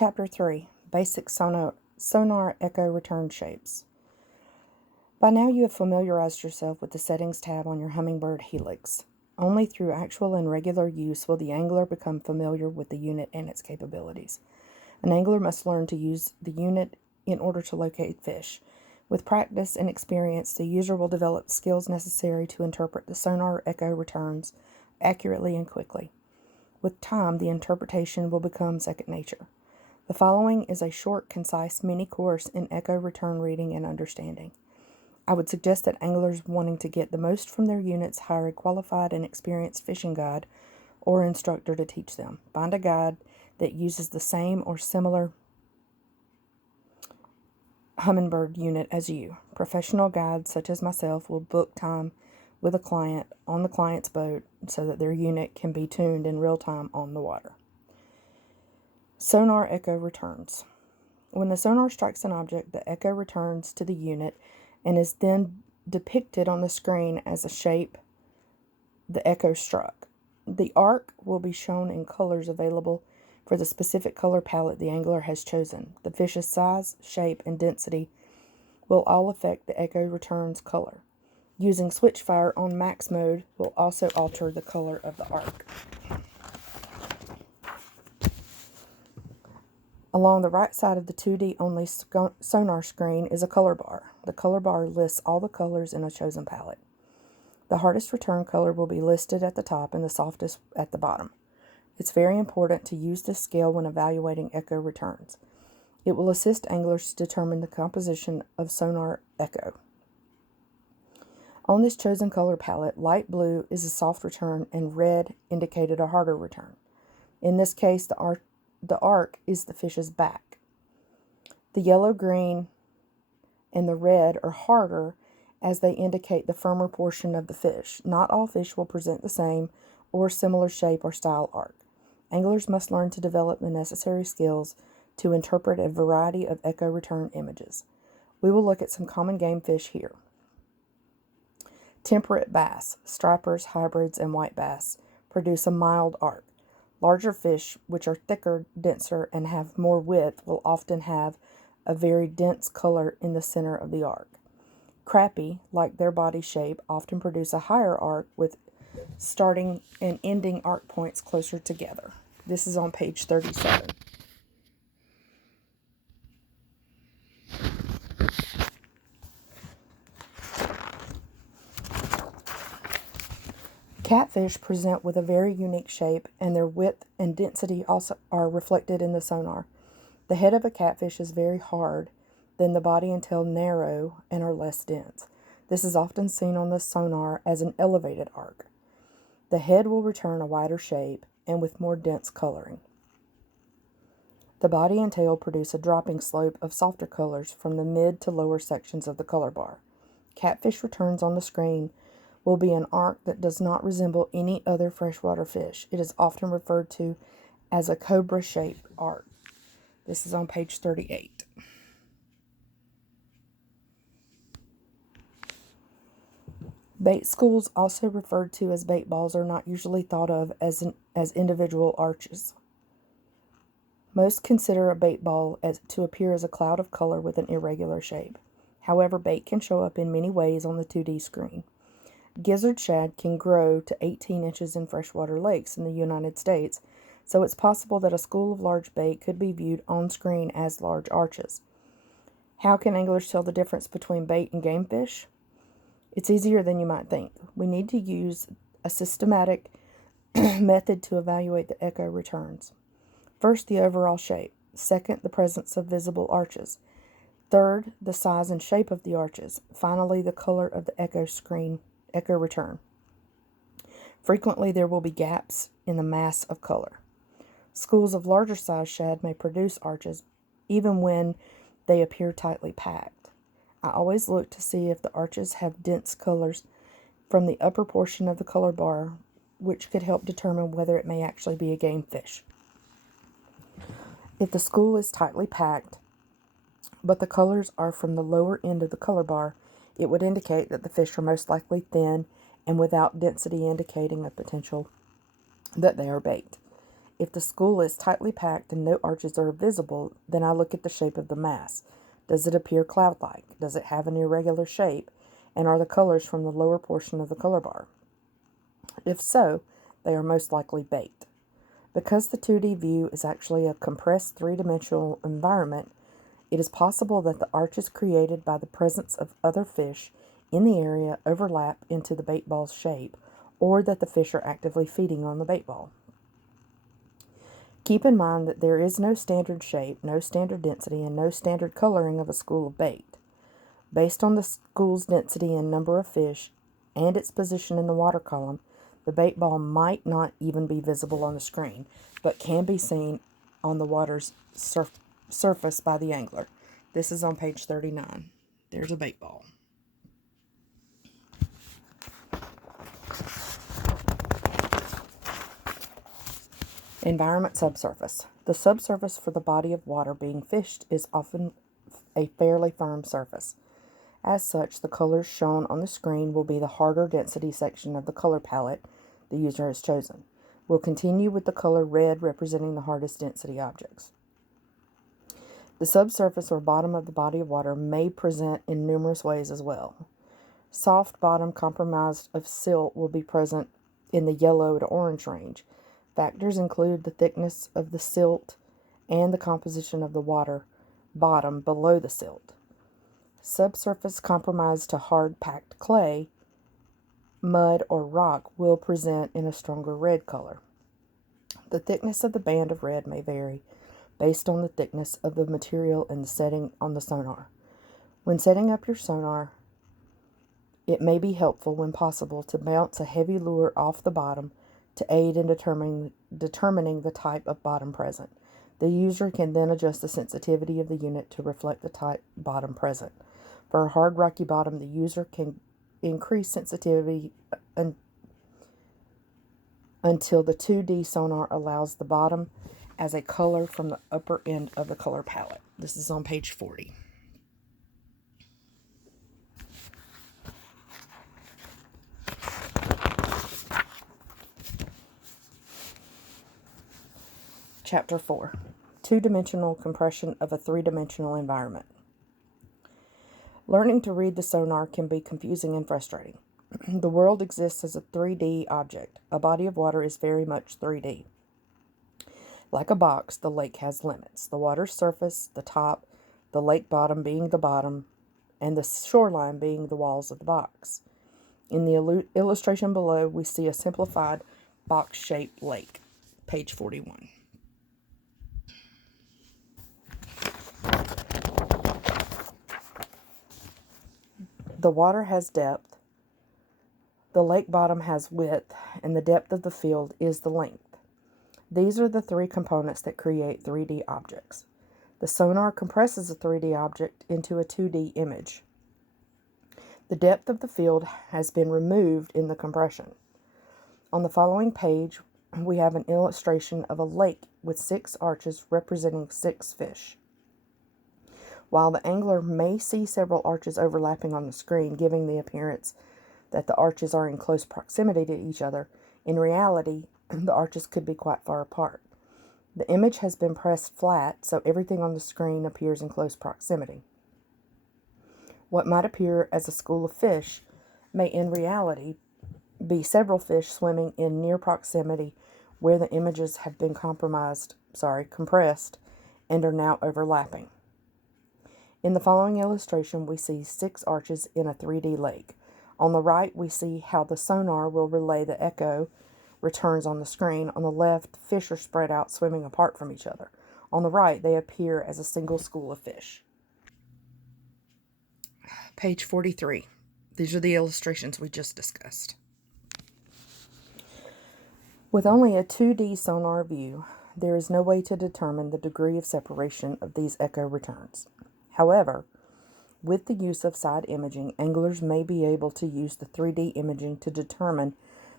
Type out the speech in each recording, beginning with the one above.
Chapter 3, Basic Sonar Echo Return Shapes. By now you have familiarized yourself with the Settings tab on your Humminbird Helix. Only through actual and regular use will the angler become familiar with the unit and its capabilities. An angler must learn to use the unit in order to locate fish. With practice and experience, the user will develop skills necessary to interpret the sonar echo returns accurately and quickly. With time, the interpretation will become second nature. The following is a short, concise mini-course in echo return reading and understanding. I would suggest that anglers wanting to get the most from their units hire a qualified and experienced fishing guide or instructor to teach them. Find a guide that uses the same or similar Humminbird unit as you. Professional guides such as myself will book time with a client on the client's boat so that their unit can be tuned in real time on the water. Sonar echo returns. When the sonar strikes an object, the echo returns to the unit and is then depicted on the screen as a shape the echo struck. The arc will be shown in colors available for the specific color palette the angler has chosen. The fish's size, shape, and density will all affect the echo return's color. Using Switchfire on max mode will also alter the color of the arc. Along the right side of the 2D only sonar screen is a color bar. The color bar lists all the colors in a chosen palette. The hardest return color will be listed at the top and the softest at the bottom. It's very important to use this scale when evaluating echo returns. It will assist anglers to determine the composition of sonar echo. On this chosen color palette, light blue is a soft return and red indicated a harder return. In this case, the arc is the fish's back. The yellow, green, and the red are harder as they indicate the firmer portion of the fish. Not all fish will present the same or similar shape or style arc. Anglers must learn to develop the necessary skills to interpret a variety of echo return images. We will look at some common game fish here. Temperate bass, stripers, hybrids, and white bass produce a mild arc. Larger fish, which are thicker, denser, and have more width, will often have a very dense color in the center of the arc. Crappie, like their body shape, often produce a higher arc with starting and ending arc points closer together. This is on page 37. Catfish present with a very unique shape, and their width and density also are reflected in the sonar. The head of a catfish is very hard, then the body and tail narrow and are less dense. This is often seen on the sonar as an elevated arc. The head will return a wider shape and with more dense coloring. The body and tail produce a dropping slope of softer colors from the mid to lower sections of the color bar. Catfish returns on the screen will be an arc that does not resemble any other freshwater fish. It is often referred to as a cobra-shaped arc. This is on page 38. Bait schools, also referred to as bait balls, are not usually thought of as individual arches. Most consider a bait ball to appear as a cloud of color with an irregular shape. However, bait can show up in many ways on the 2D screen. Gizzard shad can grow to 18 inches in freshwater lakes in the United States, so it's possible that a school of large bait could be viewed on screen as large arches. How can anglers tell the difference between bait and game fish? It's easier than you might think. We need to use a systematic method to evaluate the echo returns. First, the overall shape. Second, the presence of visible arches. Third, the size and shape of the arches. Finally, the color of the echo return. Frequently, there will be gaps in the mass of color. Schools of larger size shad may produce arches even when they appear tightly packed. I always look to see if the arches have dense colors from the upper portion of the color bar, which could help determine whether it may actually be a game fish. If the school is tightly packed, but the colors are from the lower end of the color bar, it would indicate that the fish are most likely thin and without density, indicating a potential that they are bait. If the school is tightly packed and no arches are visible, then I look at the shape of the mass. Does it appear cloud-like? Does it have an irregular shape? And are the colors from the lower portion of the color bar? If so, they are most likely baked. Because the 2D view is actually a compressed three-dimensional environment, it is possible that the arches created by the presence of other fish in the area overlap into the bait ball's shape, or that the fish are actively feeding on the bait ball. Keep in mind that there is no standard shape, no standard density, and no standard coloring of a school of bait. Based on the school's density and number of fish and its position in the water column, the bait ball might not even be visible on the screen, but can be seen on the water's surface by the angler. This is on page 39. There's a bait ball. Environment subsurface. The subsurface for the body of water being fished is often a fairly firm surface. As such, the colors shown on the screen will be the harder density section of the color palette the user has chosen. We'll continue with the color red representing the hardest density objects. The subsurface or bottom of the body of water may present in numerous ways as well. Soft bottom compromised of silt will be present in the yellow to orange range. Factors include the thickness of the silt and the composition of the water bottom below the silt. Subsurface compromised to hard packed clay, mud, or rock will present in a stronger red color. The thickness of the band of red may vary based on the thickness of the material and the setting on the sonar. When setting up your sonar, it may be helpful when possible to bounce a heavy lure off the bottom to aid in determining the type of bottom present. The user can then adjust the sensitivity of the unit to reflect the type bottom present. For a hard rocky bottom, the user can increase sensitivity until the 2D sonar allows the bottom as a color from the upper end of the color palette. This is on page 40. Chapter 4. Two-dimensional compression of a three-dimensional environment. Learning to read the sonar can be confusing and frustrating. The world exists as a 3D object. A body of water is very much 3D. Like a box, the lake has limits. The water's surface, the top, the lake bottom being the bottom, and the shoreline being the walls of the box. In the illustration below, we see a simplified box-shaped lake. Page 41. The water has depth, the lake bottom has width, and the depth of the field is the length. These are the three components that create 3D objects. The sonar compresses a 3D object into a 2D image. The depth of the field has been removed in the compression. On the following page, we have an illustration of a lake with 6 arches representing 6 fish. While the angler may see several arches overlapping on the screen, giving the appearance that the arches are in close proximity to each other, in reality, the arches could be quite far apart. The image has been pressed flat, so everything on the screen appears in close proximity. What might appear as a school of fish may in reality be several fish swimming in near proximity where the images have been compressed, and are now overlapping. In the following illustration, we see 6 arches in a 3D lake. On the right, we see how the sonar will relay the echo returns on the screen. On the left, fish are spread out swimming apart from each other. On the right, they appear as a single school of fish. Page 43. These are the illustrations we just discussed. With only a 2D sonar view, there is no way to determine the degree of separation of these echo returns. However, with the use of side imaging, anglers may be able to use the 3D imaging to determine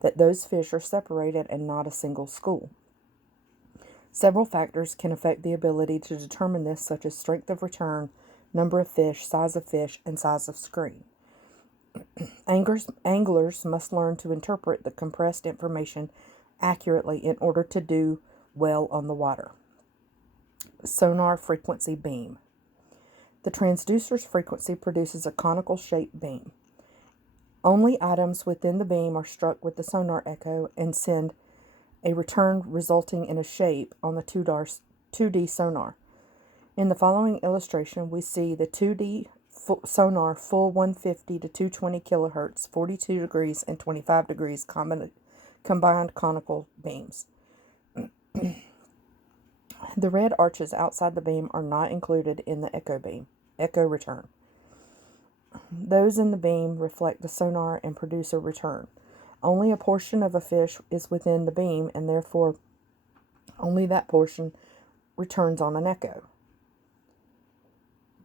that those fish are separated and not a single school. Several factors can affect the ability to determine this, such as strength of return, number of fish, and size of screen. Anglers must learn to interpret the compressed information accurately in order to do well on the water. Sonar frequency beam. The transducer's frequency produces a conical shaped beam. Only items within the beam are struck with the sonar echo and send a return resulting in a shape on the 2D sonar. In the following illustration, we see the 2D sonar full 150 to 220 kilohertz, 42 degrees and 25 degrees combined conical beams. The red arches outside the beam are not included in the echo return. Those in the beam reflect the sonar and produce a return. Only a portion of a fish is within the beam, and therefore only that portion returns on an echo.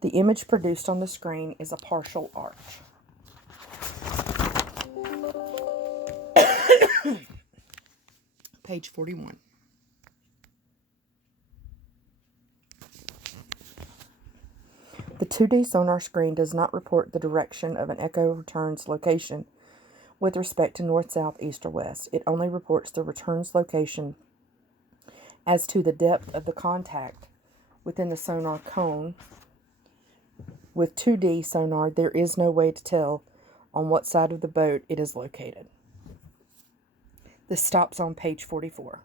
The image produced on the screen is a partial arch. Page 41. The 2D sonar screen does not report the direction of an echo return's location with respect to north, south, east, or west. It only reports the return's location as to the depth of the contact within the sonar cone. With 2D sonar, there is no way to tell on what side of the boat it is located. This stops on page 44.